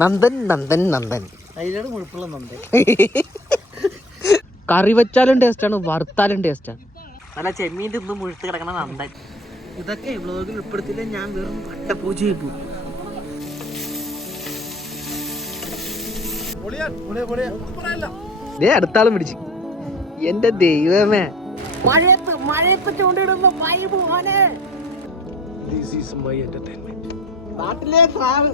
നന്ദൻ നന്ദൻ നന്ദൻ അതിലാണ് മുഴുപ്പുള്ള നന്ദൻ. കറി വെച്ചാലും ടേസ്റ്റാണ്, വറുത്താലും ടേസ്റ്റാണ്. നല്ല ചെമ്മീൻ തിന്ന് മുഴുത്ത് കിടക്കണ നന്ദൻ. ഇതൊക്കെ വ്ളോഗിൽ ഉൾപ്പെടുത്തില്ല, ഞാൻ വെറും പട്ടപ്പൂച്ചയായി പോകും. അടുത്താളും പിടിച്ച്. എന്റെ ദൈവമേ, മഴയത്ത് ചൂണ്ടിടുന്ന വൈബ് മോനെ. നാട്ടിലെ സ്രാവ്.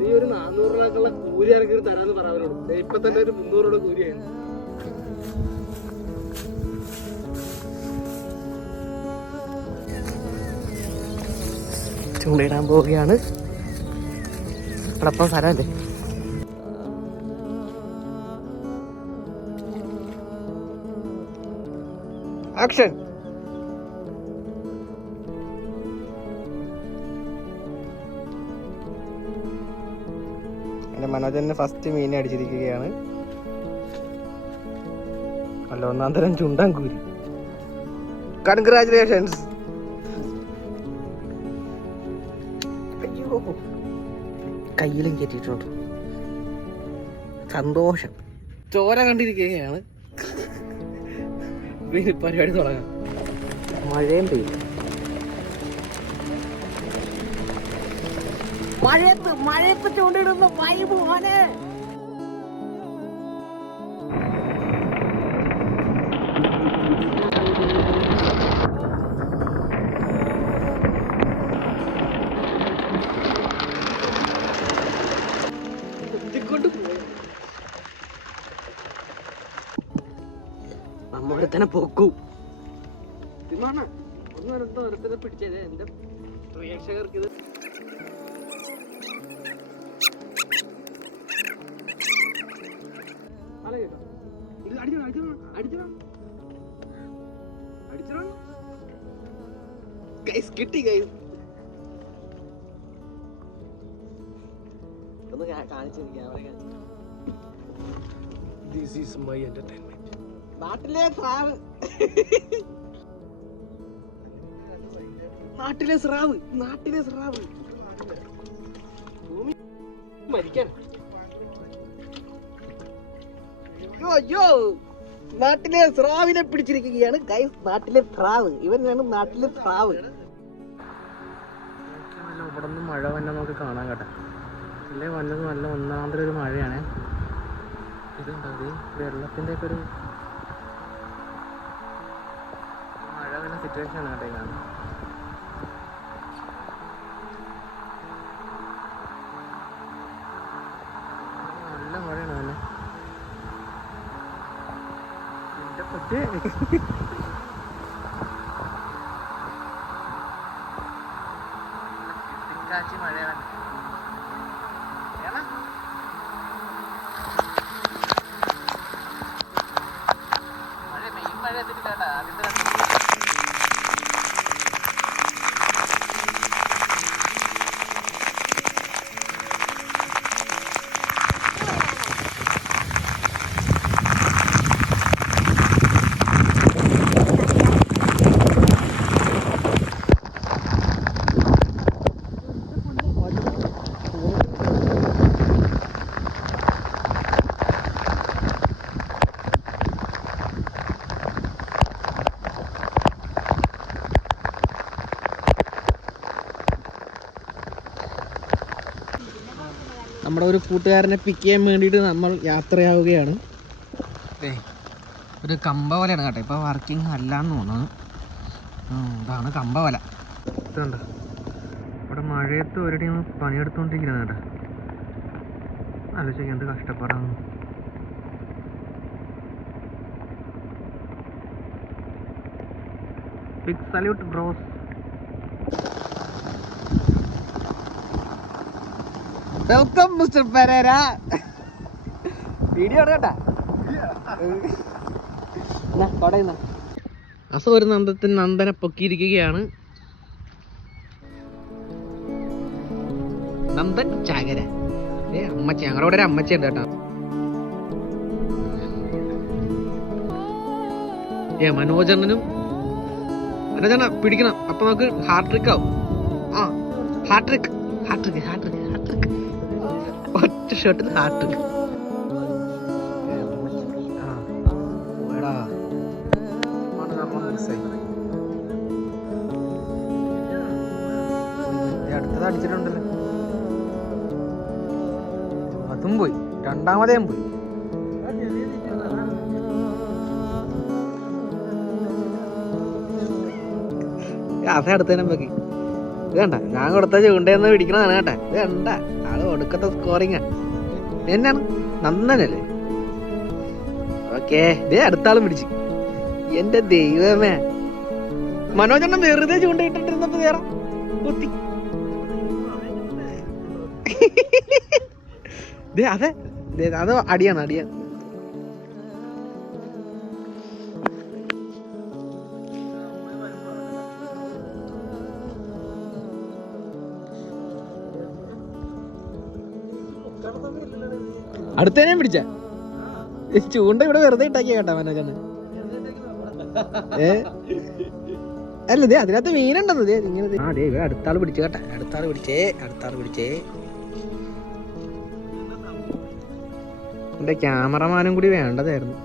നീ ഒരു 400 രൂപക്കുള്ള കൂലി ഇറക്കി തരാന്ന് പറയാനോട്. ഇപ്പൊ തന്നെ ഒരു 300 രൂപ കൂലിയായിരുന്നു. ചൂണ്ടയിടാൻ പോവുകയാണ്. അടപ്പം സ്ഥലമല്ലേ. ആക്ഷൻ. എന്റെ മനോജന് ഫസ്റ്റ് മീനെ അടിച്ചിരിക്കുകയാണ്. അല്ല, ഒന്നാം തരം ചുണ്ടാൻ കൂരി. കൺഗ്രാചുലേഷൻസ്. അയ്യോ, കയ്യിലും കയറ്റിയിട്ടുണ്ട്. സന്തോഷം. ചോര കണ്ടിരിക്കുകയാണ്. പരിപാടി തുടങ്ങാം. മഴയും പെയ്യും. മഴയത്ത് ചൂണ്ടിടുന്ന വൈബ് മോനെ. നമ്മ തന്നെ പൊക്കൂ. ഒന്നും പിടിച്ചത് എന്റെ പ്രേക്ഷകർക്ക് ഇത് കിട്ടി. ഒന്ന് കാണിച്ചിരിക്കാം. നാട്ടിലെ സ്രാവ്. നാട്ടിലെ സ്രാവ് മരിക്കാൻ. അയ്യോ, നാട്ടിലെ സ്രാവിനെ പിടിച്ചിരിക്കുകയാണ് ഗൈസ്. നാട്ടിലെ സ്രാവ് ഇവനാണ്. നാട്ടിലെ സ്രാവ്. ഇവിടെ നിന്ന് മഴ വന്നെ നമുക്ക് കാണാൻ കേട്ടെ. അല്ലേ വന്നത് നല്ല ഒന്നാമതൊരു ഒരു മഴയാണ്. ഇതുണ്ടത് വെള്ളത്തിൻ്റെ ഒക്കെ ഒരു മഴ വന്ന സിറ്റുവേഷൻ ആണ് കേട്ടോ ഇതാണ്. നല്ല മഴയാണ് തന്നെ. എൻ്റെ പറ്റേ കാച്ചി മഴയാണ്. മഴ മെയിൻ മഴ എത്തിയിട്ടാ ആദ്യത്തെ നമ്മുടെ ഒരു കൂട്ടുകാരനെ പിക്ക് ചെയ്യാൻ വേണ്ടിയിട്ട് നമ്മൾ യാത്രയാവുകയാണ്. ഒരു കമ്പവലയാണ് കേട്ടോ. ഇപ്പോൾ വർക്കിംഗ് അല്ലാന്ന് തോന്നുന്നു. ഇതാണ് കമ്പവല. ഇതുണ്ട്. ഇവിടെ മഴയത്ത് ഒരു ടീം പണിയെടുത്തുകൊണ്ടിരിക്കുന്നത് കേട്ടോ. ആലോചിക്കുക എന്ത് കഷ്ടപ്പാടാണ്. Big salute bros. Welcome mister Perera. Video കേട്ടാ. അസ ഒരു നന്ദനെ പൊക്കിയിരിക്കുകയാണ്. നന്ദൻ ചാകര. അമ്മച്ചി, ഞങ്ങളുടെ ഒരു അമ്മച്ചി ഉണ്ട് കേട്ടോ. മനോജണ്ണനും മനോജണ്ണ പിടിക്കണം. അപ്പൊ നമുക്ക് ഹാർഡ് ട്രിക്ക് ആവും. ഹാട്രിക് ഹാട്രിക് ഹാട്രിക് ഹാട്രിക് ഒറ്റ ഷോട്ടിൽ ഹാട്രിക്. അടുത്തത് അടിച്ചിട്ടുണ്ടല്ലോ, അതും പോയി, രണ്ടാമതേം പോയി. അതെ അടുത്തതിനെ നോക്കി. ഇത് കണ്ട, ഞാൻ കൊടുത്ത ചൂണ്ടയെന്ന് പിടിക്കണതാണ് കേട്ടെ. ഇത് കണ്ട ആള് ഒടുക്കത്തെ സ്കോറിങ് എന്നാണ്, നന്ദനല്ലേ. ഓക്കേ, ഇതേ അടുത്ത ആളും പിടിച്ചു. എന്റെ ദൈവമേ, മനോജെണ്ണം വെറുതെ ചൂണ്ടയിട്ടിരുന്നപ്പോ വേറെ കുത്തി. അതെ അത് അടിയാണ്, അടിയാണ്. അടുത്തേനേം പിടിച്ച ചൂണ്ട ഇവിടെ വെറുതെ ഇട്ടാക്കിയ കേട്ടാ മനോജന്. അല്ല ദേ അതിനകത്ത് മീനുണ്ടെന്ന് ദേ ഇങ്ങനെ. ആ ദേ ഇവിടെ അടുത്താള് പിടിച്ചു കേട്ടാ, അടുത്താള് പിടിച്ചേ. എന്റെ ക്യാമറമാനും കൂടി വേണ്ടതായിരുന്നു.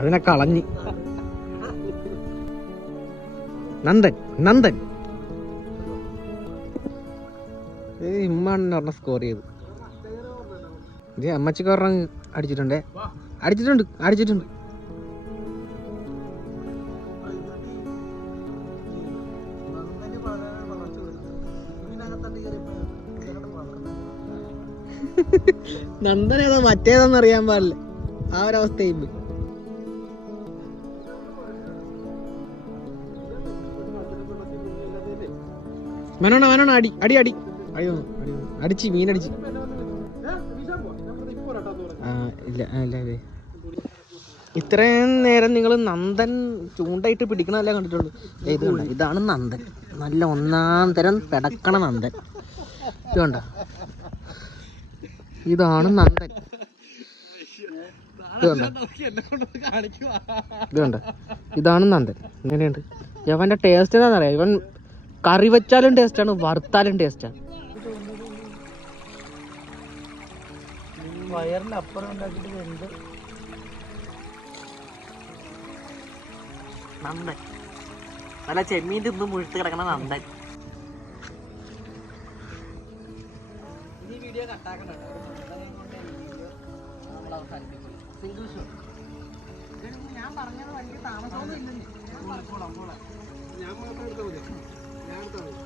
അതിനെ കളഞ്ഞി. നന്ദൻ ഇമ്മാണെന്ന് പറഞ്ഞ സ്കോർ ചെയ്തു. ഇത് അമ്മച്ചിക്ക് ഒരെണ്ണം അടിച്ചിട്ടുണ്ട്. നന്ദൻ ഏതാ മറ്റേതാന്ന് അറിയാൻ പാടില്ല, ആ ഒരവസ്ഥയും പോയി. മനോണ അടി അടിച്ച് മീനടിച്ച്. ഇല്ല ഇത്രയും നേരം നിങ്ങൾ നന്ദൻ ചൂണ്ടയിട്ട് പിടിക്കണതല്ലേ കണ്ടിട്ടുള്ളൂ. ഇത് കണ്ട, ഇതാണ് നന്ദൻ, നല്ല ഒന്നാം തരം പെടക്കണ നന്ദൻ. ഇത് കണ്ട, ഇതാണ് നന്ദൻ. ഇത് കണ്ട, ഇതാണ് നന്ദൻ. ഇങ്ങനെയുണ്ട്. ഇവന്റെ ടേസ്റ്റ് എന്താണെന്നറിയാം, ഇവൻ കറി വെച്ചാലും ടേസ്റ്റാണ്, വറുത്താലും ടേസ്റ്റാണ്. വയറിനപ്പുറം ഉണ്ടാക്കിയിട്ട് എന്ത് നന്ദൻ, നല്ല ചെമ്മീൻ തിന്ന് മുഴുത്ത് കിടക്കണ നന്ദൻ. ഈ വീഡിയോ കട്ടാക്കണം, സിംഗിൾ ഷോ. ഞാൻ പറഞ്ഞത് വലിയ താമസമൊന്നും ഇല്ലെന്ന്. ഞാൻ മാത്രം എടുത്താൽ മതി, ഞാൻ എടുത്താൽ മതി.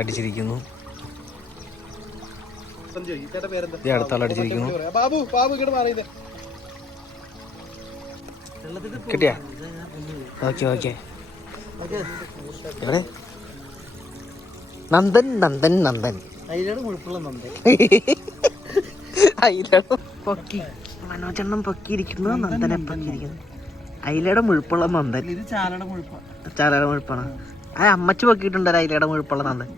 അടിച്ചിരിക്കുന്നു, അടുത്താളടിച്ചിരിക്കുന്നു. കിട്ടിയാ? ഓക്കെ. നന്ദൻ പൊക്കി, മനോജെണ്ണം പൊക്കിയിരിക്കുന്നു, നന്ദനെ പൊക്കിയിരിക്കുന്നു. അയിലയുടെ മുഴുപ്പുള്ള നന്ദൻ. ഇത് ചാലയുടെ മുഴുപ്പാണ്. അത് അമ്മച്ചി പൊക്കിയിട്ടുണ്ട് അയിലയുടെ മുഴുപ്പുള്ള നന്ദൻ.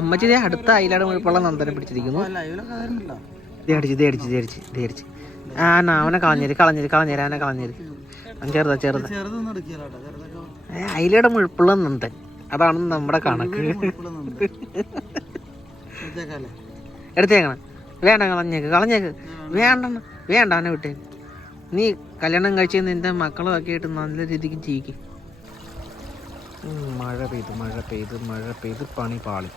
അമ്മച്ചി അടുത്ത അയിലയുടെ മുഴുപ്പുള്ള നന്ദനെ പിടിച്ചിരിക്കുന്നു. അടിച്ച് അവനെ കളഞ്ഞേര് അവനെ കളഞ്ഞേര്. ചെറുതാ അയിലയുടെ മുഴുപ്പുള്ള നന്ദൻ, അതാണ് നമ്മുടെ കണക്ക്. എടുത്തേക്കണം. വേണ്ട, കളഞ്ഞേക്ക്. വേണ്ട അവനെ വിട്ടേ. നീ കല്യാണം കഴിച്ച് നിന്റെ മക്കളും ഒക്കെ ആയിട്ട് നല്ല രീതിക്ക് ജീവിക്കും. മഴ പെയ്ത് പണി പാളി.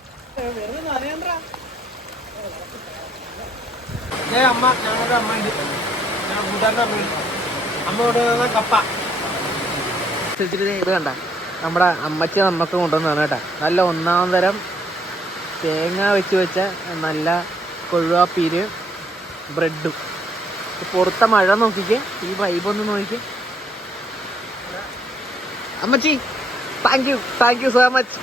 ഇത് കണ്ട, നമ്മുടെ അമ്മച്ചി നമുക്ക് കൊണ്ടുവന്നതാണ് കേട്ടാ. നല്ല ഒന്നാം തരം തേങ്ങ വെച്ച നല്ല കൊഴുവാപ്പീര് ബ്രെഡും. പുറത്തെ മഴ നോക്കിക്കേ, ഈ വൈബൊന്ന് നോക്കിക്കേ. അമ്മച്ചി thank you so much.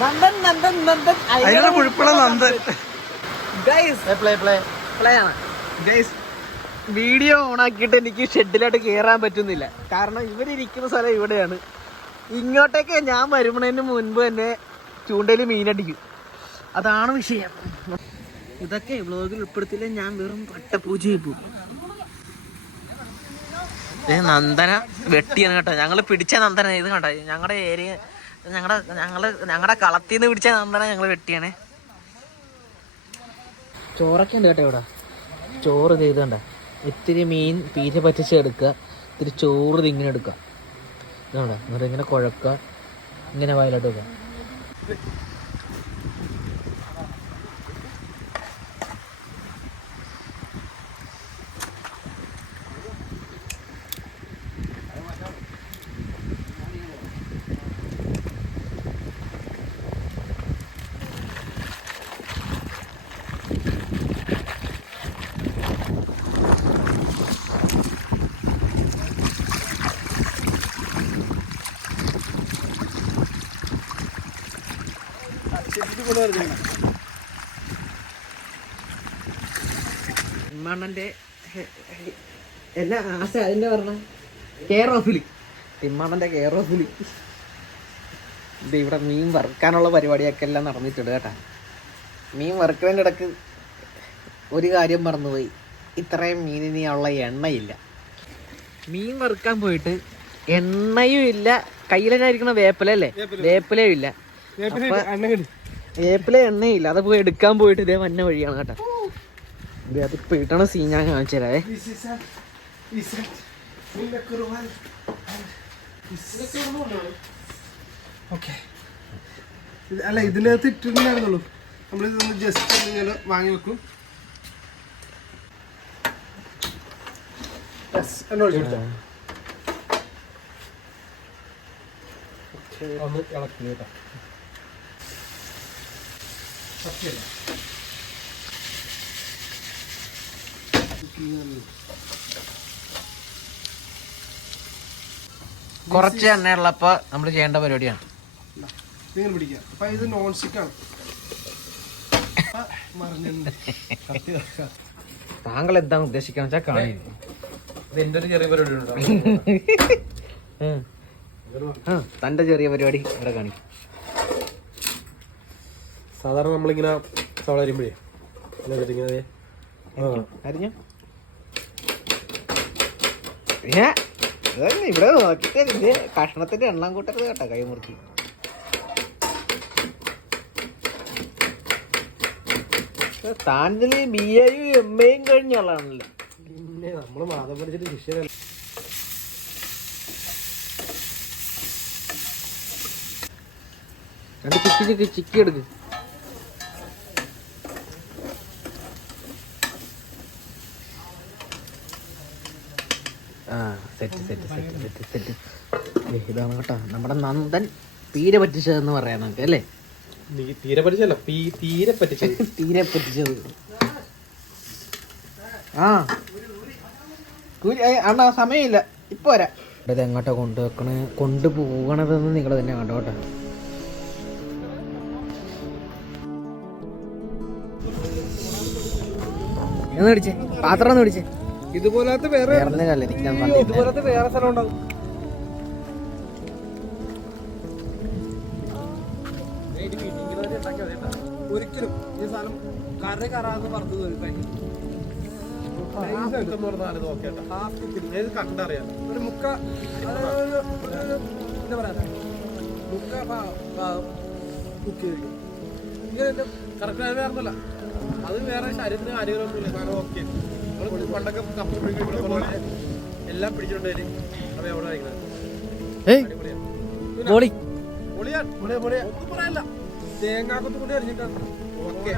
Nandan Nandan Nandan അതിനുള്ള കുഴപ്പമുള്ള നന്ദൻ. പ്ലേ ആണ് ഗൈസ്, വീഡിയോ ഓണാക്കിയിട്ട് എനിക്ക് ഷെഡിലോട്ട് കയറാൻ പറ്റുന്നില്ല. കാരണം ഇവരിയ്ക്കുന്ന സ്ഥലം ഇവിടെയാണ്. ഇങ്ങോട്ടേക്ക് ഞാൻ വരുന്നതിന് മുൻപ് തന്നെ ചൂണ്ടയിൽ മീനടിക്കും. അതാണ് വിഷയം. ഇതൊക്കെ വ്ളോഗിൽ ഉൾപ്പെടുത്തില്ല ഞാൻ വെറും പട്ടപൂജയായി പോകും. നന്ദന വെട്ടിയാണ് കേട്ടോ. ഞങ്ങൾ പിടിച്ച നന്ദന ഇത് കണ്ടോ. ഞങ്ങളുടെ ഏരിയ ഞങ്ങളുടെ കളത്തിൽ നിന്ന് പിടിച്ച നന്ദന ഞങ്ങൾ വെട്ടിയാണ്. ചോറൊക്കെ ഉണ്ട് കേട്ടോ ഇവിടെ. ചോറ് ചെയ്ത് കണ്ട, ഇത്തിരി മീൻ പീര പറ്റിച്ചെടുക്കുക, ഇത്തിരി ചോറ് ഇങ്ങനെ എടുക്കുക, ഇതുണ്ട എന്നിട്ട് ഇങ്ങനെ കുഴക്കുക, ഇങ്ങനെ വയലോട്ട് വെക്കുക. തിമ്മണ്ണന്റെ എല്ലാ ആശ അതിന്റെ പറഞ്ഞ കെയർ ഓഫില്, തിമ്മണ്ണന്റെ കെയർ ഓഫില് ഇത് ഇവിടെ മീൻ വറുക്കാനുള്ള പരിപാടിയൊക്കെ എല്ലാം നടന്നിട്ടുണ്ട് കേട്ടാ. മീൻ വറുക്കുന്നതിൻ്റെ ഇടക്ക് ഒരു കാര്യം മറന്നുപോയി, ഇത്രയും മീനിനുള്ള എണ്ണയില്ല. മീൻ വറുക്കാൻ പോയിട്ട് എണ്ണയും ഇല്ല, കയ്യിലിരിക്കണ വേപ്പിലല്ലേ, വേപ്പിലയും ഇല്ല, വേപ്പില എണ്ണയില്ല. അത് പോയി എടുക്കാൻ പോയിട്ട് ഇതേ വന്ന വഴിയാണ് കേട്ടോ. അത് കിട്ടണ സീൻ ഞാൻ കാണിച്ചു തരാവേ. അല്ല, ഇതിനകത്ത് ഇട്ടിട്ടുണ്ടായിരുന്നുള്ളൂ. നമ്മളിതൊന്ന് ജസ്റ്റ് ഇങ്ങനെ വാങ്ങി വെക്കും. ഒന്ന് ഇളക്കി കേട്ടോ. കുറച്ച് എണ്ണയുള്ളപ്പോ നമ്മൾ ചെയ്യേണ്ട പരിപാടിയാണ് നിങ്ങൾ പിടിക്കുക. അപ്പൊ ഇത് നോൺ സ്റ്റിക്ക് ആണ്. താങ്കൾ എന്താണ് ഉദ്ദേശിക്കാന്ന് വെച്ചാൽ കാണി. എന്റെ ഒരു ചെറിയ പരിപാടി ഉണ്ടോ? തന്റെ ചെറിയ പരിപാടി ഇവിടെ കാണിക്കും. സാധാരണ നമ്മളിങ്ങനെ സവള അരിയുമ്പോഴേ അരിഞ്ഞ പിന്നെ ഇവിടെ നോക്കിട്ട് കഷ്ണത്തിന്റെ എണ്ണം കൂട്ടരുത് കേട്ടോ, കൈമുറുക്കി. താഞ്ചലി BAയും MAയും കഴിഞ്ഞ ആളാണല്ലോ. പിന്നെ നമ്മള് മാതം പഠിച്ചിട്ട് ശിഷ്യരല്ല. രണ്ട് ചിക്കി എടുക്ക്. സെറ്റ്. ഇതാണ് കേട്ടോ നമ്മുടെ നന്ദൻ പീര പറ്റിച്ചതെന്ന് പറയാം നമുക്ക് അല്ലേ. തീരെ പറ്റിച്ചല്ല, തീരെ പറ്റിച്ചത്. തീരെ പറ്റിച്ചത്. അണ്ണാ സമയമില്ല, ഇപ്പൊ വരാം. ഇത് എങ്ങോട്ടാ കൊണ്ടുപോകണതെന്ന് നിങ്ങൾ തന്നെ കണ്ടോ കേട്ടോ. എന്ന് പിടിച്ചേ, പാത്രം ഒന്ന് പിടിച്ചേ. ഇതുപോലത്തെ വേറെ ഇതുപോലത്തെ വേറെ സ്ഥലം ഉണ്ടാവും. ഒരിക്കലും ഈ സാധനം കര കറാന്ന് പറഞ്ഞത് കണ്ടറിയാം. ഒരു മുക്ക എന്താ പറയാ, മുക്ക കുക്ക് ചെയ്തിരിക്കും. ഇങ്ങനെ കറക്റ്റ് വേറൊന്നുമല്ല, അത് വേറെ ശരീരത്തിന് കാര്യങ്ങളൊന്നുമില്ല. കാരണം ഓക്കെ പണ്ടൊക്കെ കപ്പ പിടിക്കുന്ന എല്ലാം പിടിച്ചിട്ടുണ്ടായി. അവ എവിടെ കഴിക്കുന്നത് ഒന്നും പറയല്ല. തേങ്ങാക്കൊത്തു കൂടി അരിഞ്ഞിട്ടാണ്. ഓക്കെ.